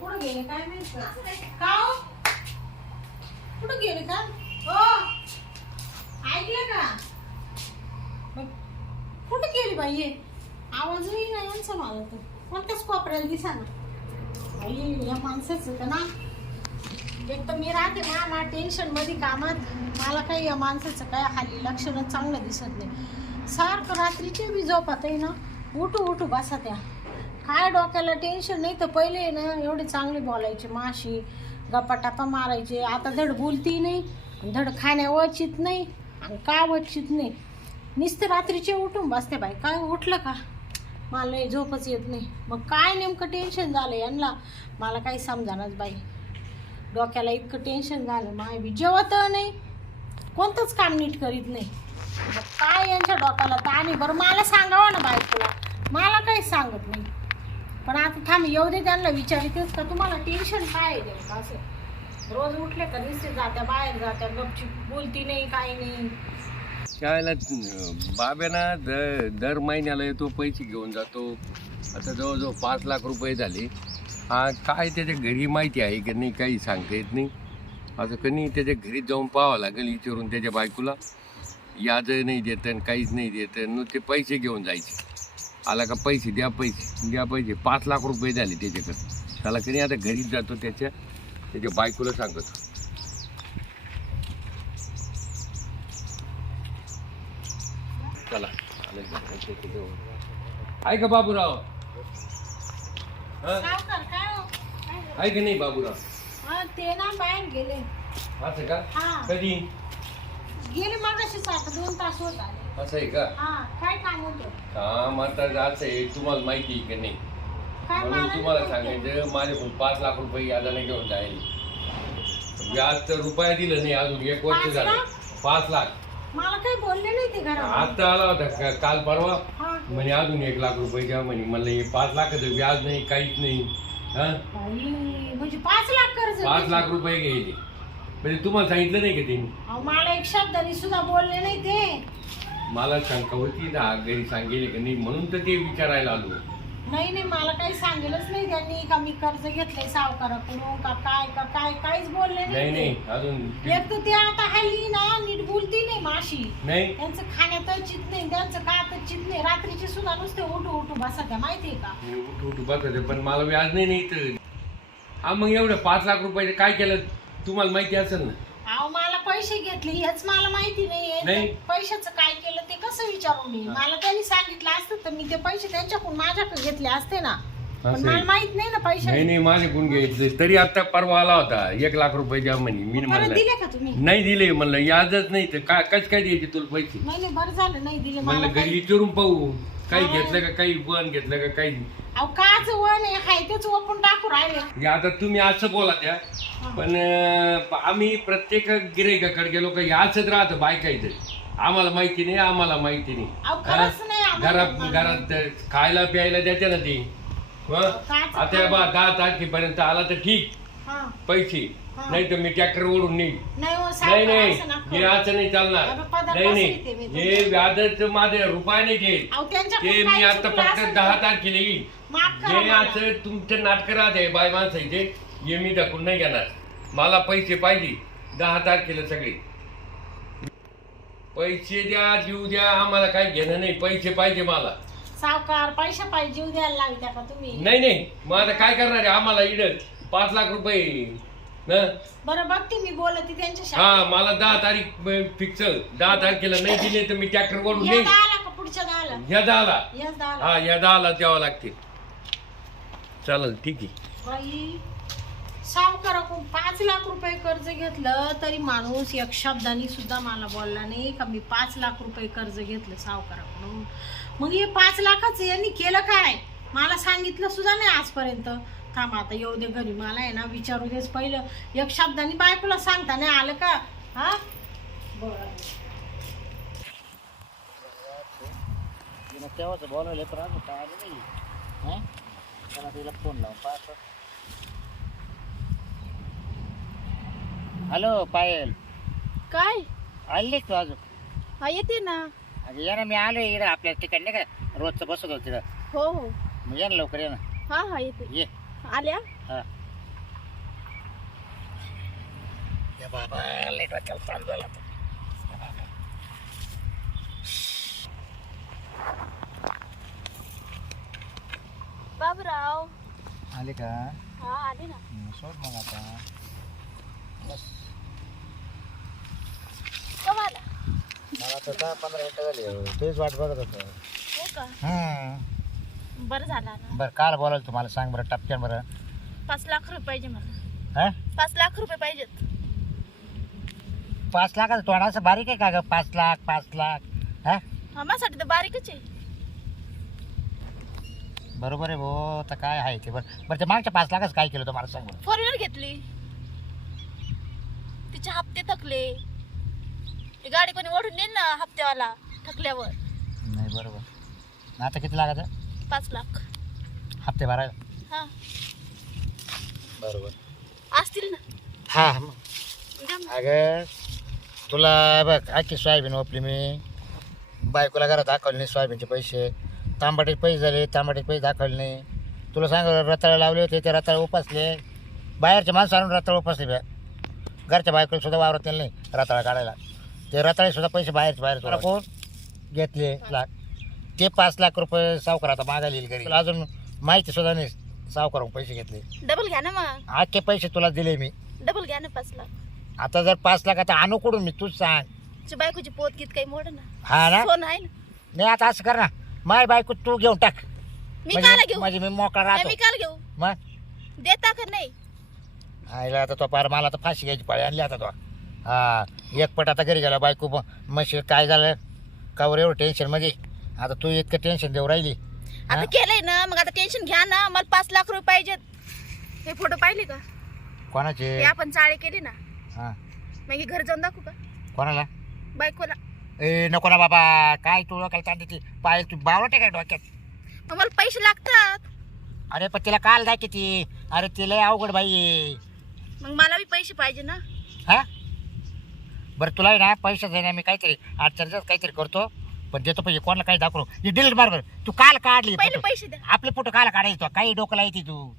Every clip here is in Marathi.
कुठं गेले काय माहीत? का हो? कुठं गेले का? हो? ऐकलं का? कुठं गेली बाई हे? आवाजही नाही यांचा मला तर. कोणत्याच कोपऱ्याला दिसा ना. बाई या माणसाचं का ना एक तर मी राहते ना ना टेन्शनमध्ये कामात. मला काही या माणसाचं काय हाली लक्षणं चांगलं दिसत नाही. सारखं रात्रीचे बी झोपात आहे ना उठू उठू बसा त्या. काय डोक्याला टेन्शन नाही तर पहिले ना एवढे चांगले बोलायचे माशी गप्पा मारायचे. आता धड बोलती नाही धड खाण्या वचित नाही आणि का वचित नाही? नुसतं रात्रीचे उठून बसते बाई. काय उठलं का? मला झोपच येत नाही. मग काय नेमकं टेन्शन झालं यांना? मला काही समजानच बाई. डोक्याला इतकं टेन्शन झालं. माय बी जेवत नाही. कोणतंच काम नीट करीत नाही. मग काय यांच्या डोक्याला? ताण आहे बरं मला सांगावं ना बायकोला मला काही सांगत नाही. पण आता थांब येऊ दे त्यांना विचारितेच का तुम्हाला टेन्शन काय आहे नेमकं असं? रोज उठले का दिसते जात्या बाहेर जात्या गपची बोलती नाही काही नाही. त्यावेळेला बाब्याना दर दर महिन्याला येतो पैसे घेऊन जातो. आता जवळजवळ पाच लाख रुपये झाले. हा काय त्याच्या घरी माहिती आहे की नाही काही सांगता येत नाही. असं कधी त्याच्या घरी जाऊन पाहावं लागेल विचारून त्याच्या बायकोला. याज नाही देत आणि काहीच नाही देत नुसते पैसे घेऊन जायचे. आला का पैसे द्या पैसे. द्या पैसे. पाच लाख रुपये झाले त्याच्याकडे. त्याला कधी आता घरीच जातो त्याच्या त्याच्या बायकोला सांगतो. चला. आहे का बाबूराव? हा? काय हो? नाही बाबूराव? हा, ते ना बाहेर गेले. असं का? हा. कधी? गेले मागाशी सात दोन तास होत आले. असं आहे का? हा काय काम होतं? काम आता असं आहे तुम्हाला माहिती आहे का नाही? काय म्हणून मला तुम्हाला नाही माहिती. सांगायचं माझ्याकडून पाच लाख रुपये यादाने घेऊन जाईल व्याज तर रुपया दिलं नाही अजून एक वर्ष पाच झालं. लाख? पाच लाख. मला काही बोलले नाही ते घरात आता आला होता का- काल परवा? हा. म्हणे अजून एक लाख रुपये द्या. म्हणे म्हणलं हे पाच लाखाचं व्याज नाही काहीच नाही. हा? बाई, म्हणजे पाच लाख कर्ज पाच. लाख रुपये घ्यायचे. म्हणजे तुम्हाला सांगितलं नाही का त्यांनी? अहो, मला एक शब्दाने सुद्धा बोलले नाही ते. मला शंका होती ना घरी सांगेल का नाही म्हणून तर ते विचारायला आलो. नाही नाही मला काही सांगेलच नाही त्यांनी का मी कर्ज घेतलंय सावकाराकडून का काय का काय काहीच बोलले नाही नाही नाही ते. अजून एक तर ते आता हल्ली ना नीट बोलती नाही माशी. नाही. त्यांचं खाण्यात चित नाही त्यांचं का चित नाही. रात्रीचे सुद्धा नुसते उठू उठू बसा त्या माहितीये का? मी उठ उठ बसत पण मला व्याज नाही नाही तर हा मग एवढं पाच लाख रुपये काय केलं? तुम्हाला माहिती असेल ना. अहो पैसे घेतले हेच मला माहिती नाहीये. नाही. पैशाचं काय केलं ते कसं विचारू मी? मला त्यांनी सांगितलं असतं तर मी ते पैसे त्यांच्याकडून माझ्याकडे घेतले असते ना. पण असं. मला आहे. माहीत नाही ना पैसे. नाही नाही माझ्याकडून घ्यायचं. तरी आता परवा आला होता एक लाख रुपये द्या म्हणे मी परत म्हणलं. दिले का तुम्ही? नाही दिले म्हणलं याजच नाही तर काय कस काय द्यायचे तुला पैसे? नाही नाही बरं झालं नाही दिले मला म्हणलं घरी. विचारून पाहू. काही. घेतलं का काही बन घेतलं का काही. अहो काच वन आहे हाय तेच ओपून टाकू राहिले. हे आता तुम्ही असं बोला त्या पण अं, आम्ही प्रत्येक गिरायकाकडे गेलो का याच राहतं बायकायचं आम्हाला माहिती नाही आम्हाला माहिती नाही. अहो खरंच नाही हा? आम्हाला घरात घरात खायला प्यायला देते ना ती. हं? आता बा दहा तारखेपर्यंत आला तर ठीक. हा. पैसे. हा. नाही तर मी ट्रॅक्टर ओढून नेईल नाही हो नाही नाही. असं नका. हे. असं नाही चालणार. पदार्थ नाही मी नाही हे व्याजच माझे रुपये नाही ते. अहो ते मी काही आता चुकलं फक्त असेल दहा तर तारखेला येईल माफ करा जे मला. असं तुमचं नाटक राहते बाय माणसाचे हे मी दाखवून नाही घेणार. मला पैसे पाहिजे दहा तारखेला सगळे. पैसे द्या जीव द्या आम्हाला काही घेणं नाही. पैसे पाहिजे मला. सावकार पैसे पाहिजे जीव द्यायला लागत्या का तुम्ही? नाही नाही. मग आता काय करणार आहे? आम्हाला इड पाच लाख रुपये न? बरं बघते मी बोलते त्यांच्याशी. हा मला दहा तारीख फिक्स दहा तारखेला नाही दिले तर मी ट्रॅक्टर ओढून या दहाला का पुढच्या दहाला? या दहाला. यस दहाला. हा या दहाला द्यावं लागते. चालेल ठीक आहे. बाई सावकाराकडून पाच लाख रुपये कर्ज घेतलं तरी माणूस एक शब्दानी सुद्धा मला बोलला नाही का मी पाच लाख रुपये कर्ज घेतलं सावकाराकडून मग हे पाच लाखाचं यांनी केलं काय? मला सांगितलं सुद्धा नाही आजपर्यंत. थांब आता येऊ दे घरी. मला आहे ना विचारू देच पहिलं. एक शब्दानी बायकोला सांगता नाही आलं का? हा? बरं. तेव्हाच बोलवलं तर अजून काय आलं नाही हं? त्याला तिला फोन लावून पाहतो. हॅलो पायल. काय? आली तू अजून? हा येते ना. अगं ये ना मी आलो इकडे आपल्या ठिकाणी नाही का? रोजचं बसत होतो तिथं. हो हो. मग ये ना लवकर ये ना. हा हा येते. ये. आल्या? हा. या बाबा लेट वाटलं ताण झाला आता. बाबूराव. आले का? हा आले ना. हं, सोड मग आता. बस. कवा आला मला तर दहा पंधरा मिनटं झाली. तेच वाट बघत होतो. हो का? हं. बरं झालं बरं काल बोलायला तुम्हाला सांग बरं टपक्यान बरं. पाच लाख रुपये पाहिजे मला. हा? पाच लाख रुपये पाहिजेत. पाच लाखाचं तोंड असं बारीक आहे का ग? पाच लाख पाच लाख हा? माझ्यासाठी तर बारीकच आहे. बरोबर आहे भाऊ आता काय आहे ते बरं. बरं ते मागच्या पाच लाखाचं काय केलं तुम्हाला सांग बरं. फोर व्हीलर घेतली. तिचे हप्ते थकले. ती गाडी कोणी ओढून नेईल ना हप्त्यावाला थकल्यावर. नाही बरोबर. आता किती लागायचं पाच लाख. हप्ते भरायला? हा. बरोबर. असतील ना. हा मग द्या मग. अगं तुला बघ आखी सोयाबीन ओपली मी. बायकोला घरात दाखवले नाही सोयाबीनचे पैसे. तांबाटीचे पैसे झाले तांबाटीचे पैसे दाखवले नाही. तुला सांग रताळे लावले होते ते रताळे उपासले. बाहेरचे माणसं आणून रताळे उपासले बे. घरच्या बायकोला सुद्धा वावरत नाही रताळा काढायला. ते रताळे सुद्धा पैसे बाहेरचे बाहेर तुला कोण? घेतले लाख. ते पाच लाख रुपये सावकार आता मागायला येईल घरी. तुला अजून माहिती सुद्धा नाही सावकारून पैसे घेतले. डबल घ्या ना मग. आजचे पैसे तुला दिले मी. डबल घ्या ना पाच लाख. आता जर पाच लाख आता आणू कुठून मी? तूच सांग. तुझ्या बायकोची पोत कित काही मोड ना. हा ना? सोन आहे ना. नाही आता असं कर ना. माय बायको तू घेऊन टाक. मी म्हणजे घेऊ. म्हणजे मी मोकळा नाही, राहतो. मी काल घेऊ. मग? देता का नाही? आईला आता तो पार मला आता फाशी घ्यायची पाळी आणली आता तो. हा एक पट आता घरी गेला बायको म्हशी काय झालं? कावर एवढं टेन्शनमध्ये. आता तू इतकं टेन्शन देऊ राहिली. आता? केलंय ना मग आता टेन्शन घ्या ना. मला पाच लाख रुपये पाहिजेत. हे फोटो पाहिले का? कोणाचे? हे आपण चाळे केले ना. हा. मग हे घर जाऊन दाखवू का? कोणाला? बायकोला. ए नको ना बाबा. काय तू डोक्याला तांदती पाय तू बावटे काय डोक्यात? मग मला पैसे लागतात. अरे पण तिला काल जाय किती अरे तिला अवघड बाई आहे. मग मला बी पैसे पाहिजे ना. हा? बरं तुला आहे ना पैसे देण्या मी काहीतरी अडचणीचं काहीतरी करतो पण देतो पैसे कोणाला काही दाखवू? हे डिलीट मार बरं. तू काल काढली पहिले photo? पैसे द्या आपले फोटो काल काढायचे तो. काही डोकं लायची तू.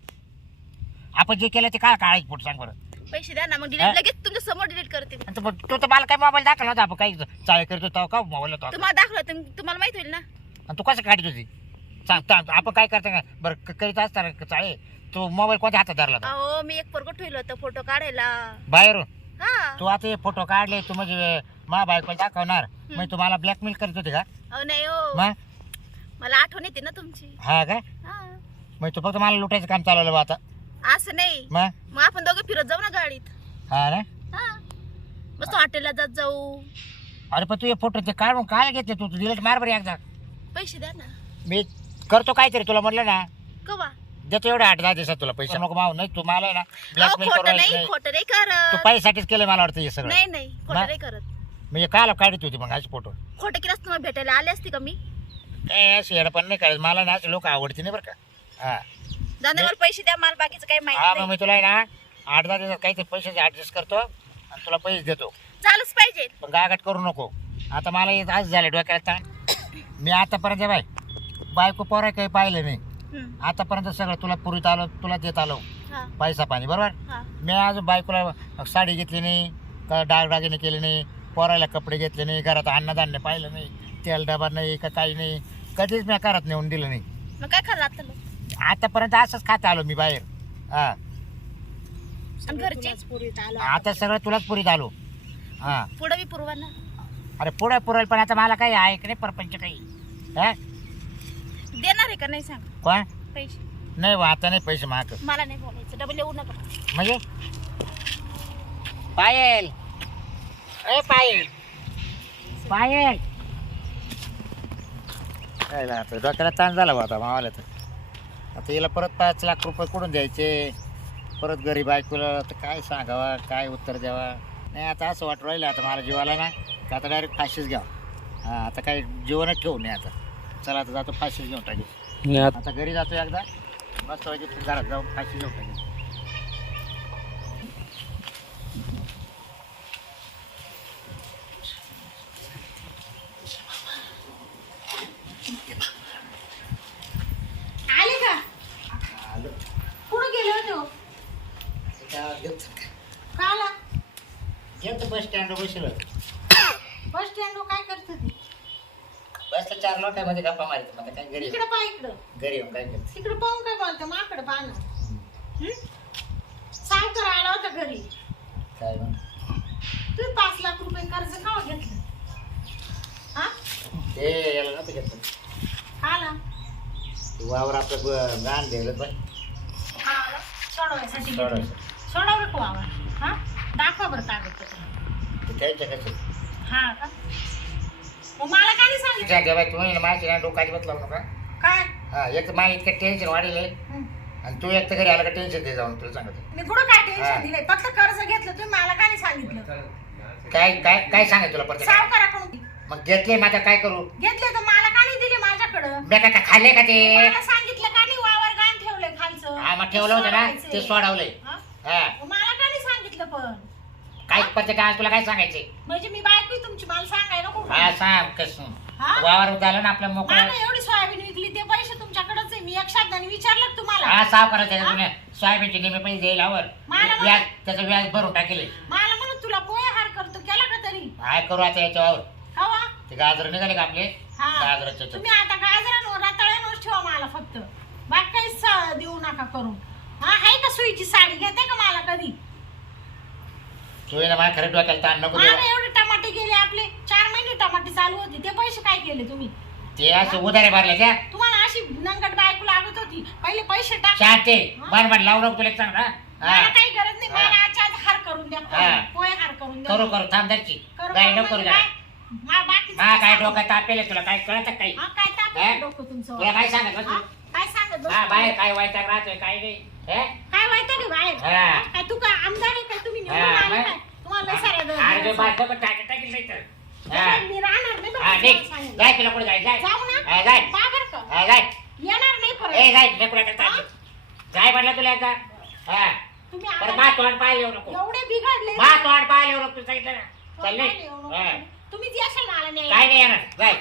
आपण जे केलं ते काल काढायचे फोटो सांग बरं. पैसे द्या ना मग हा? डिलीट लगेच तुमच्यासमोर डिलीट करते मी. आणि तू तू तर मला काय मोबाईल दाखवला होता आपण काही चाळे करतो का मोबाईल तुम्हाला दाखवलं तुम- तुम्हाला माहीत होईल ना. आणि तू कसं काढत होती? सांग सांग, आपण काय करता का? बरं क- करीत असताना चाळे तू मोबाईल कोणत्या हातात धरला होता? अहो मी एक पोरग ठेवलं होतं फोटो काढायला. बाहेरून? हा. तू आता हे फोटो काढले तू म्हणजे मा बायकोला दाखवणार. मग तू मला ब्लॅकमेल करत होती का? अहो नाही हो. मग मला आठवण येते ना तुमची. हा का? हा. मग तू फक्त मला लुटायचं काम चालवलं बा आता. असं नाही. मग मग आपण दोघं फिरत जाऊ ना गाडीत. हा ना? हा. मस्त हॉटेलला जात जाऊ. अरे पण तू हे फोटो ते काढून काय घेतले तू? तू डिलीट मार बरं एकदा. पैसे द्या ना. मी करतो काहीतरी तुला म्हटलं ना. कवा? देतो एवढे आठ दहा दिवसात तुला. पैसे नको माव नाही तू मला आहे ना अहो ब्लॅकमेल खोटं नाही नाही. खोटं नाही तू करत पैशासाठीच केलं मला वाटतं हे सगळं. नाही नाही नाही करत. म्हणजे काल काढत होती मग असे फोटो? खोटं केलं तुम्हाला भेटायला? आले असते का मी? काय असे येडं पण नाही करायचं. मला ना असे लोक आवडते नाही बरं का. हा. पैसे द्या मला बाकीचं काही हा माहिती मग नाही. मी तुला आहे ना आठ दहा दिवसात काहीतरी पैशाचे ऍडजस्ट करतो आणि तुला पैसे देतो. चालूच पाहिजे. पण गागाट करू नको. आता मला हे आज झालं डोक्याला ताण. मी आतापर्यंत बाय बायको पोरा काही पाहिलं नाही. हम्म, आतापर्यंत सगळं तुला पुरीत आलो तुला देत आलो. हा. पैसा पाणी बरोबर? हा. मी आज बायकोला साडी घेतली नाही का डागडागिने केले नाही पोरायला कपडे घेतले नाही घरात अन्नधान्य पाहिलं नाही तेल डबा नाही का काही नाही कधीच मी घरात नेऊन दिलं नाही. मग काय खाल्लं आता लोक आतापर्यंत असंच खात आलो मी बाहेर. हा. आणि घरचे? आता सगळं तुलाच पुरीत आलो. हा. पुढं बी पुरवा ना. अरे पुढे पुरेल पण आता मला काही आहे की नाही परपंच काही? हा? देणार आहे का? नाही सांग. कोण? पैसे. नाही बा, आता नाही पैसे माग. मला नाही बोलायचं. डबल येऊ नका. म्हणजे? पायल. ए पायल पायल काय ना आता डोक्याला ताण झाला बा आता मावाला तर आता हिला परत पाच लाख रुपये कुठून द्यायचे? परत गरीब बायकोला आता काय सांगावा? काय उत्तर द्यावा? नाही आता असं वाटू राहिलं आता मला जीवाला ना का आता डायरेक्ट फाशीच घ्यावा. हां आता काही जीवनच ठेवू नये आता. चला आता जातो फाशीच घेऊन टाकेल आता घरी जातो एकदा. मस्त घरात जाऊन फाशी घेऊन आले का बस स्टँड बसलो बस स्टँड काय करत ती? बस तर चार लोटांमध्ये गप्पा मारित. मग काय घरी इकडे पाय इकडं. घरी येऊन काय करते? तिकडे पाहून काय बोलते? माकडे पाहणं. सावकार आला होता घरी. काय मग? तुम्ही पाच लाख रुपये कर्ज का घेतलं? हा? ते याला नव्हतं घेतलं. आला? वावर आपलं गाण दिलं पण सोडवायसाठी सोडवायचं. वावर हा? दाखवा बरं त्यांच्या कसं हा का? मग मला काय नाही सांगितलं? सांगा बाई तुम्ही ना माझी ना डोकाची बसला नका काय? हा एक तर माझी इतकं टेन्शन वाढले. हं. आणि तू एक तर घरी आला का टेन्शन दे जाऊन तुला सांगतो. मी कुठं काय हा. टेन्शन दिलंय? फक्त कर्ज घेतलं तुम्ही मला काय नाही सांगितलं? काय काय काय तुला परत? सावकाराकडून. मग घेतले आता काय करू? घेतले तर मला का नाही दिले माझ्याकडं? मी काय खाल्ले का ते? मला सांगितलं का नाही? वावर गाण ठेवलंय खालचं. हा मग ठेवलं होतं ना. ते सोडवलंय. हा? मला का नाही सांगितलं पण? काय पत्ते काय तुला काय सांगायचे? म्हणजे मी बायको आहे तुमची मला सांगायला नको हा सांग कस? हा? वावर झालं ना आपलं मोकळं. मला एवढी सोयाबीन विकली ते पैसे तुमच्याकडेच आहे. मी एक शब्दाने विचारलं का तुम्हाला? हा साव करायचं हा? तुम्ही सोयाबीनचे नेहमी पैसे द्यायला आवर मला- व्याज त्याचं व्याज भरून टाकेले. मला म्हणून तुला पोहे हार करतो केला का तरी? काय करू आता याच्यावर. हवा? ते गाजर निघाले का आपले? हा. गाजराचे तुम्ही आता गाजरांवर रताळ्यांवर ठेवा मला फक्त. बाकी काहीच देऊ नका करून. हा आहे का सुईची साडी? घेते का मला कधी? तू ना माझ्या खरं डोक्याला ताण नको मला एवढे टमाटे गेले आपले. चार महिने टमाटे चालू होते. ते पैसे काय केले तुम्ही? ते असे उधारे भरले त्या तुम्हाला अशी नंगट बायको लागत होती. पहिले पैसे टाक. शांती मन मन लावू नको तुला एक सांग ना मला हा काही गरज नाही. हा. मला आजच्या आज हार करून द्या. हा. पोहे हार करून द्या. करू करू. थांब दरची करू काय करू नको म्हणजे काय? मा बाकीचं हा काय सांगू? डोकं तापेल तुला? काय कळत काही? हा, काय ताप हा? डोकं तुमचं? तुला काय सांगत बस? हा? काय सांगत हा? बाहेर काय वैताग राहतोय काय नाही. हे? काय व्हायचं रे बाहेर? हा. काय तू काय आमदार आहे काय तुम्ही निवडून हा, आले मग? काय? तुम्हाला लय साऱ्या अरे ते गरजा बायको पण टाकी टाकील नाही तर. हा. आहेत. मी राहणार नाही बरं हा, का निघ. तुम्हाला सांगितलं. जाय तुला कुठे जाय जाय. जाऊ ना. जाय. का बरं का? हा, जाय. येणार नाही ए परत जाय. मी कुठे जाय जाय म्हटलं तुला एकदा हा. तुम्ही बरं मा तोंड पाहायला येऊ नको. एवढे बिघडले. मा तोंड पाहायला येऊ नको तू सांगितलं ना. चल नाही. हा. न्यायला. काय नाही येणार. जाय.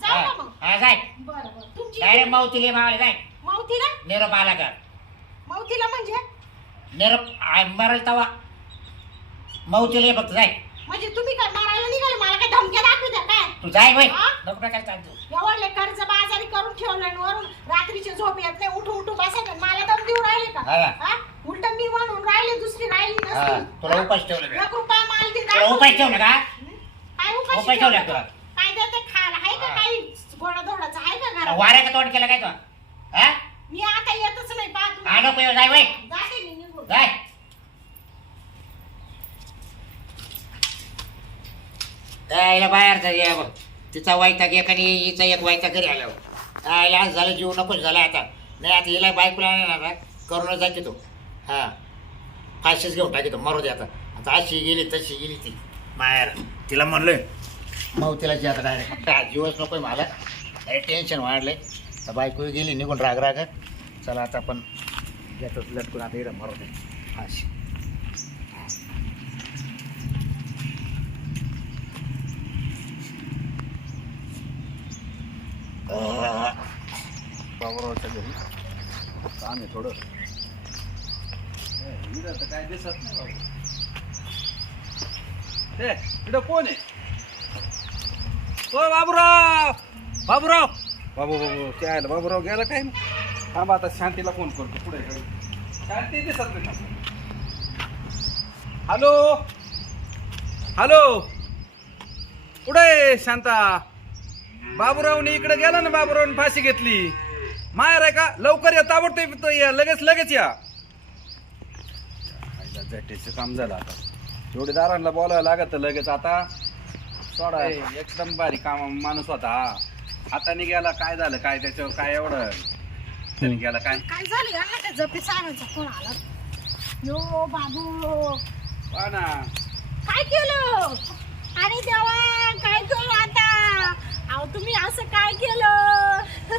जाऊ का मग. हा जाय. बरं बरं. तुमची डायरेक्ट मावतीले मावाले जाय. मावतीला? निरोप आला का? मावतीला म्हणजे? निरोप आ, मरल तवा. मावतीले फक्त जाय. म्हणजे तुम्ही काय मारायला निघाले? मला काय धमक्या दाखवू द्या काय? तू जाय हा? नको काय चालतो एवढले कर्ज बाजारी करून ठेवलं आणि वरून. रात्रीचे झोप येत नाही. उठू उठू बसायचं. मला दम देऊ राहिले का? हा. हा? उलट मी म्हणून राहिले दुसरी राहिली हा. नसती तुला हा? उपास ठेवलं का एक रुपया माल दे तुला उपास ठेवलं का? काय उपाशी उपास ठेवलं ठेवला? का? तुला? काय देते? खायला आहे का हा. काही? गोडा धोडाचं आहे का घरात? वाऱ्याचं तोंड केलं काय तो? हा? मी आता येतच नाही. पाहत हा नको येऊ, जाय वय जाते मी निघून जाय यायला बाहेर ये बघ तिचा वायताग एक आणि हिचा एक वायता घरी आल्यावर यायला आज झालं जीव नकोच झाला आता नाही आता हिला बायकोला आणणार ना करूनच जाते तो हा फाशीच घेऊन टाकी मरू दे आता आता अशी गेली तशी गेली ती मायार तिला म्हणलोय मग तिला जे आता डायरेक्ट जीवच नकोय मला टेन्शन वाढलंय तर बायको गेली निघून राग राग चला आता आपण याच्यात लटकून आता इकडं मरू आहे फाशी बाबरावच्या घरी काम आहे थोडं इकडं तर काय दिसत नाही बाबू ए इथं कोण आहे ओ बाबूराव बाबूराव बाबू बाबू काय आलं बाबूराव गेला काय थांबा आता शांतीला फोन करतो. पुढे शांती दिसत नाही. हॅलो? हॅलो? कुठे शांता? बाबूरावने इकडे गेला ना बाबूरावने फाशी घेतली. माहेर आहे का? लवकर या ताबडतोब तो या. लगेच लगेच या. जटेचं काम झालं आता. जोडीदारांना बोलावं लागत लगेच आता. सोडा एकदम भारी काम माणूस होता. हाताने गेला काय झालं काय त्याच्यावर काय एवढं? त्याने गेला काय? काय झालं यांना त्या जपी सारांचा फोन आला? यो बाबू. पहा ना. काय केलं? अरे देवा काय करू आता? अहो तुम्ही असं काय केलं?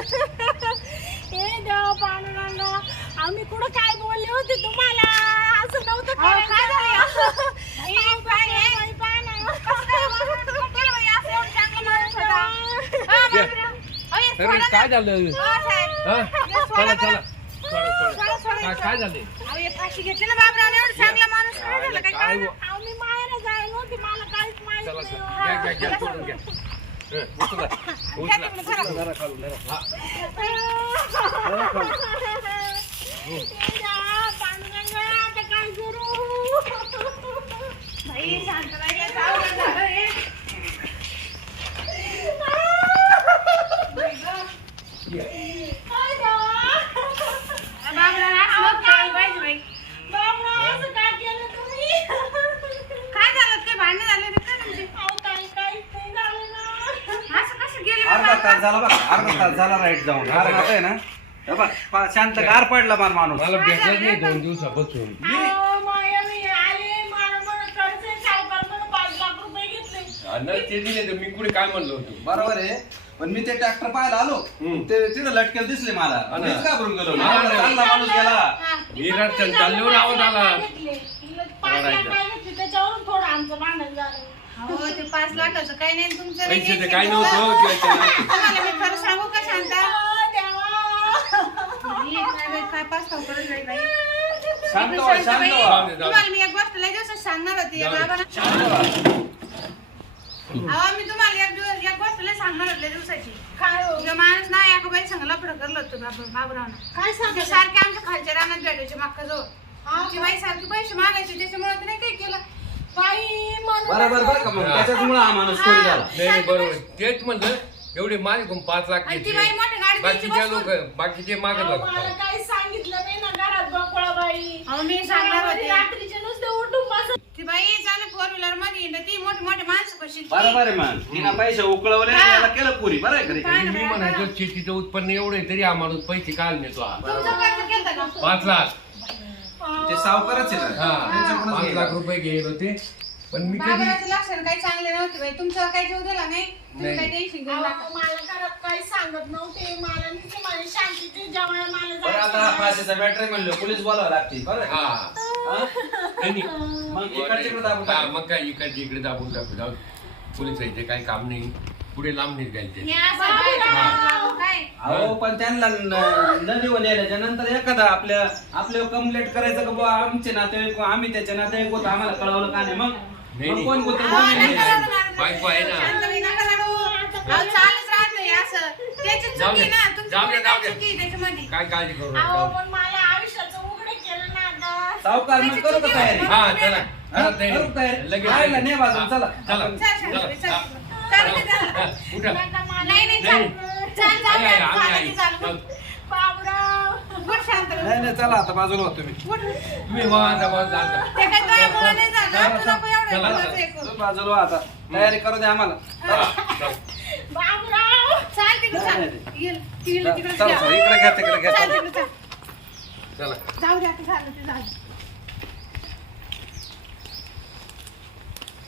हे देवा पांडुरंगा आम्ही कुठं काय बोलले होते तुम्हाला? असं नव्हतं. अहो, बाई, बाई, पाहा ना. अरे काय झालं हा? चला चला. काय काय झाले फाशी घेतली ना बाबराव एवढं चांगला माणूस काय झालं काय काय कळलं? व- अहो, मी माहेर जायला चला चला. घ्या घ्या घ्या तोडून घ्या हं, उचला उचला जरा खालून जरा. हा. बाई शांत राहिलं, जाऊ दे, झालं हे. बाबराव, असं नको करायला पाहिजे बाई. काय झालं ते भांडण झाले रे काय तुमचे? असं कसं गेलं अर्धा तास झाला बघ अर्धा तास झाला राईट जाऊन. आहे ना? हे बघ, पा- शांत गार पडला मार माणूस. मला भेटत नाही दोन दिवसापासून. आणि ते दिले तर मी कुठे काय म्हणलो होतो? बरोबर आहे पण मी ते ट्रॅक्टर पाहायला आलो. हम्म. ते तिथं लटकेल दिसले मला. हा ना. मीच घाबरून गेलो. हा ना. माणूस गेला. मी रस्त्याने चालल्यावर आवाज आला. त्याच्यावरून थोडं आमचं भांडण झालं. हो ते पाच लाखाचं काही नाही तुमचं नाही पैसे तर घ्यायचं. काय नव्हतं त्याच्या- तुम्हाला मी खरं सांगू का शांता? बाई, काय नाही बाई. व्हा. व्हा जाऊ दे. तुम्हाला मी एक गोष्ट लय दिवसात सांगणार होती या. बाबाला. अहो मी तुम्हाला एक दिवस एक गोष्ट लय सांगणार होते लय दिवसाची. काय हो? जो माणूस ना या बाई संग लफडं करलं होतं बाबा बाबरावनं. काय सांगते सारखे आमच्या खालच्या रानात भेटायचे मक्का जवळ आमची बाई सारखी पैसे मागायचे त्याच्यामुळे नाही काही केलं. बाई बरोबर बरं का मग? त्याच्यामुळे हा माणूस चोरी झाला. नाही नाही, बरोबर. तेच म्हणलं एवढे माझे पाच लाख आणि ती घेतले. बाई मोठ्या गाडीत बाकीचे यायची लोक बाकीचे मागत अहो, मला होते काही सांगितलं नाही ना घरात बकोळा बाई. अहो मी सांगणार होते. रात्रीचे नुसते उठून बस ती बाई चालू फोर व्हीलरमध्ये येणं ती मोठी मोठी माणसं कशी बरोबर आहे मग. तिनं पैसे उकळवले आणि याला केलं पुरी. बरं आहे का रे? आणि मी म्हणायचो शेतीचं उत्पन्न एवढं आहे तरी आम्हाला पैसे काल नेतो हा. तुमचं कर्ज केलं का? पाच लाख. ते सावकारच आहे ना. हा. त्यांच्याकडूनच पाच. लाख रुपये घेत होते. पण मी कधी लक्षण काही चांगले नव्हते बाई. तुमचं काही जीव दिला नाही? तुम्ही नाही. काही टेन्शन घेऊ अहो, नका. मला घरात काही सांगत नव्हते. मला नुसते माझी शांतीचे जेवण मला बरं आता हा फाशीचा बॅटरी म्हणलं पोलीस बोलावं लागते बरं. हा? हा? नाही, नाही. मग इकडचे इकडे दाबून हा, टाक. मग काय इकडचे इकडे दाबून टाकू? जाऊ पोलीस यायचे काही काम नाही. पुढे लांब हे काय अहो पण त्यांना न- न यायच्या नंतर एखादा आपल्या आपल्यावर कंप्लेंट करायचं का बुवा आमचे नातेवाईक आम्ही त्याचे नातेवाईक होतो आम्हाला कळवलं का नाही मग नाही, मग नाही. कोण होतं नाही. बायको आहे ना. जाऊ दे. जाऊ दे, जाऊ काय दे. काळजी करू अहो नका. पण मला आयुष्याचं उघडे केलं ना आता सावकार मग करू का तयारी हा चला हा? करा तयारी. करू तयारी? लगेच नाही चला. चल. हा. चल, चल, उठा. नाही नाही नाही. चाल चाल चाल आम्ही आहे, आम्ही चाल आहे. चाल चल. बाबराव उठ शांत नाही नाही चला आता बाजूला होतो मी उठ तुम्ही वाजा वाजा आता. ते काय तुझ्यामुळं नाही झालं तू नको एवढं चला, बोलायचं चला. करू. तू बाजूला हो आता तयारी करू दे आम्हाला चला, चला. बाबराव चाल तिकडे चाल नाही, नाही. ये, तिकडे तिकडे चला, जा. चला, इकडे घ्या तिकडे घ्या चाल चला. तिकडे चाल. चला जाऊ दे आता झालं ते झालं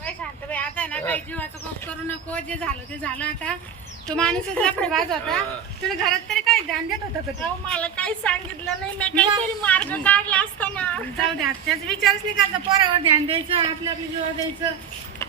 काय शांत बाई आता आहे ना काही जीवाचं कोप करू नको जे झालं ते झालं आता. तो माणूसच लफडेबाज होता. तुम्ही घरात तरी काही ध्यान देत होता का अहो, मला काही सांगितलं नाही. मी काहीतरी मार्ग काढला असता ना ते जाऊ द्या त्याच विचारच नाही करायचा पोरावर ध्यान द्यायचं आपलं आपलं जीवा द्यायचं.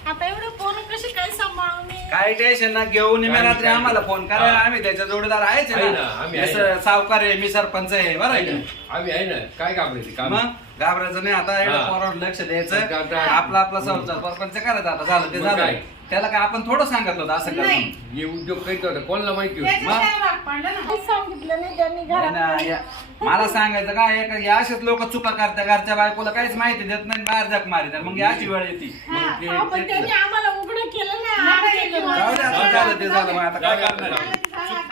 आता एवढे पोरं कशी काय सांभाळून मी? काही टेन्शन ना निम्या काही- रात्री आम्हाला फोन करायला. हा. आम्ही त्याच्या जोडीदार आहेच आहे आहे ना, आम्ही आहे ना. सावकार आहे मी सरपंच आहे बरं आहे आहे का? आम्ही आहे ना. काय काम मग? घाबरायचं नाही. आता एवढं हा. पोरावर लक्ष द्यायचं. आपला आपला संसार सरपंच करायचं आता. झालं ते मग झालं. काय? त्याला काय आपण थोडं सांगत होतं असं नाही. हे उद्योग करीत होता कोणाला माहिती होती? भाग पाडलं ना. काही सांगितलं नाही त्यांनी घरात मला सांगायचं काय आहे का? या असेच लोक चुका करतात घरच्या बायकोला काहीच माहिती देत नाही बाहेर जग मारित मग याची वेळ येते. ते- पण त्यांनी. आम्हाला उघडं केलं ना. नाही. जाऊ आता झालं ते झालं मग आता. काय करणार?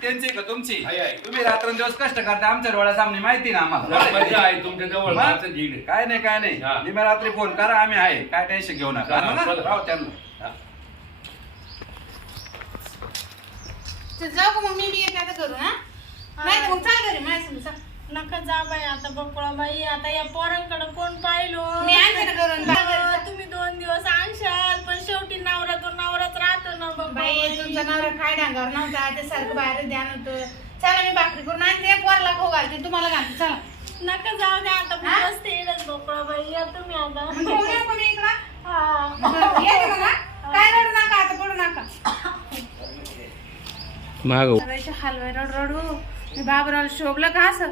त्यांची का तुमची आहे, आहे. तुम्ही रात्रंदिवस कष्ट करता आमच्या डोळ्यासामने माहिती ना आम्हाला आहे तुमच्या जवळ मग? आता झीड आहे. काय नाही काय नाही हा. निम्या रात्री फोन करा आम्ही आहे काय टेन्शन घेऊ नका चला, ना? चला. त्यांना हा. तर जाऊ का मग मी बी येते आता करू ना नाही तर मग चाल घरी माझ्या. नका जा बाई आता बकुळा बाई आता या पोरांकडे कोण पाहिलो तुमचा नवरा काय डांगावर नव्हता? ते सारखं बाहेर ध्यान होतं चला मी भाकरी करून आणते. पोरला खाऊ घालते. तुम्हाला घालते. चला. नका जाऊ द्या आता. हा? ते येडच बकुळा बाई. या तुम्ही आता. मग घेऊन येऊ का मी इकडं? हा. येते हा? काय रडू नका आता पडू नका. हलवाय रड रडू. मी बाबराव शोभलं का असं?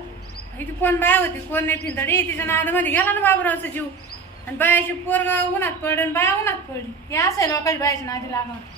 इथे कोण बाय होती? कोण नाही फिंदडी? तिच्या नादामध्ये गेला ना बाबरावचा जीव. आणि बायाची पोरग उन्हात पड आणि बाया उन्हात पडली. हे असं आहे लोकांच्या बायाच्या नादी लागणार.